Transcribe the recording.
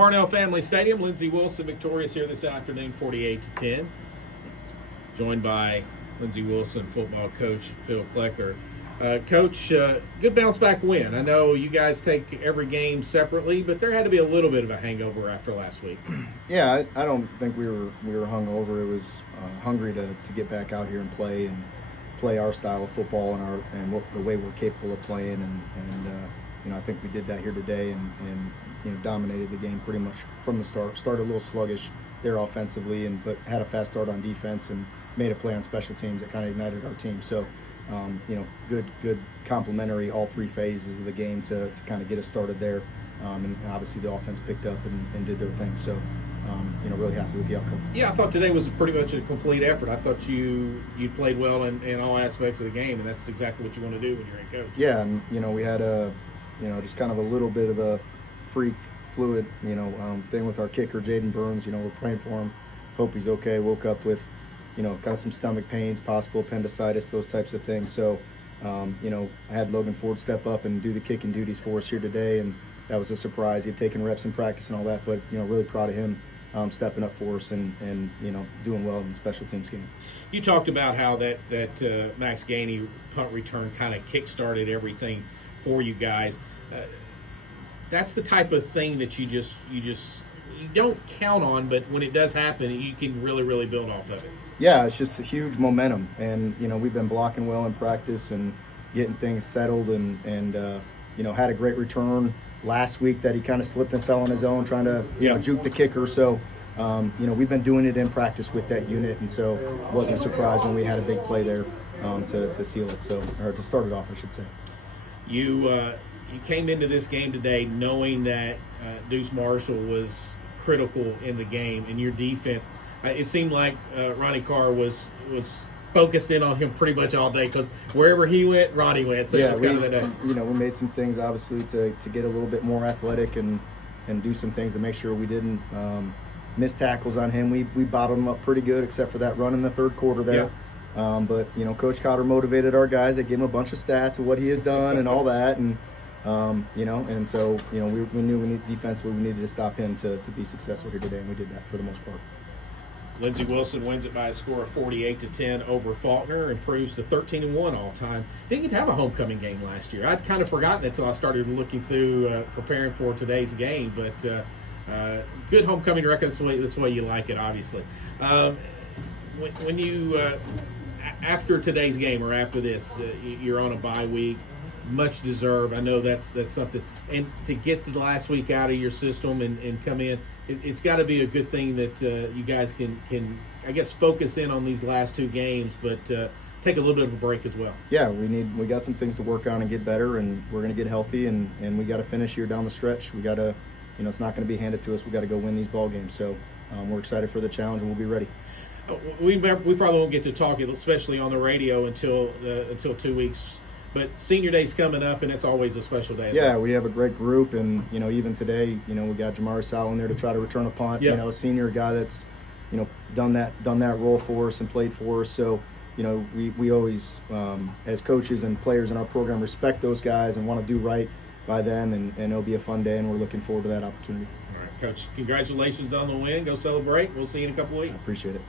Parnell Family Stadium, Lindsey Wilson victorious here this afternoon, 48-10. Joined by Lindsey Wilson football coach Phil Kleckler. Coach, good bounce back win. I know you guys take every game separately, but there had to be a little bit of a hangover after last week. Yeah, I don't think we were hungover. It was hungry to get back out here and play our style of football and the way we're capable of playing. And I think we did that here today and dominated the game pretty much from the start. Started a little sluggish there offensively, but had a fast start on defense and made a play on special teams that kind of ignited our team. So, good complementary all three phases of the game to kind of get us started there. And obviously the offense picked up and did their thing. So, really happy with the outcome. Yeah, I thought today was pretty much a complete effort. I thought you played well in all aspects of the game, and that's exactly what you want to do when you're head coach. Yeah, and we had just kind of a little bit of a freak fluid thing with our kicker Jaden Burns. We're praying for him, hope he's okay. Woke up with kind of some stomach pains, possible appendicitis, those types of things. So I had Logan Ford step up and do the kicking duties for us here today, and that was a surprise. He'd taken reps in practice and all that, but really proud of him stepping up for us and doing well in the special teams game. You talked about how that Max Gainey punt return kind of kick-started everything for you guys. That's the type of thing that you don't count on, but when it does happen, you can really, really build off of it. Yeah, it's just a huge momentum, and we've been blocking well in practice and getting things settled, and had a great return last week that he kind of slipped and fell on his own trying to juke the kicker. So we've been doing it in practice with that unit, and so wasn't surprised when we had a big play there to seal it, or to start it off, I should say. You came into this game today knowing that Deuce Marshall was critical in the game, and your defense. It seemed like Ronnie Carr was focused in on him pretty much all day, because wherever he went, Ronnie went. So yeah, we made some things obviously to get a little bit more athletic and do some things to make sure we didn't miss tackles on him. We bottled him up pretty good, except for that run in the third quarter there. Yeah. But Coach Cotter motivated our guys. They gave him a bunch of stats of what he has done and all that, and and so we knew defensively we needed to stop him to be successful here today, and we did that for the most part. Lindsey Wilson wins it by a score of 48-10 over Faulkner, improves to 13-1 all time. Didn't get to have a homecoming game last year. I'd kind of forgotten it until I started looking through preparing for today's game. But good homecoming record. That's the way you like it, obviously. When you after today's game or after this, you're on a bye week. Much deserved. I know that's something. And to get the last week out of your system and come in, it's got to be a good thing that you guys can I guess focus in on these last two games, but take a little bit of a break as well. Yeah, we got some things to work on and get better, and we're going to get healthy, and we got to finish here down the stretch. We got to, it's not going to be handed to us. We got to go win these ball games. So we're excited for the challenge, and we'll be ready. We probably won't get to talk, especially on the radio, until 2 week. But senior day's coming up, and it's always a special day. Yeah, we have a great group, and even today, we got Jamari Sowell in there to try to return a punt. Yeah. A senior guy that's done that role for us and played for us. So we always, as coaches and players in our program, respect those guys and want to do right by them, and it'll be a fun day, and we're looking forward to that opportunity. All right, Coach, congratulations on the win. Go celebrate. We'll see you in a couple of weeks. I appreciate it.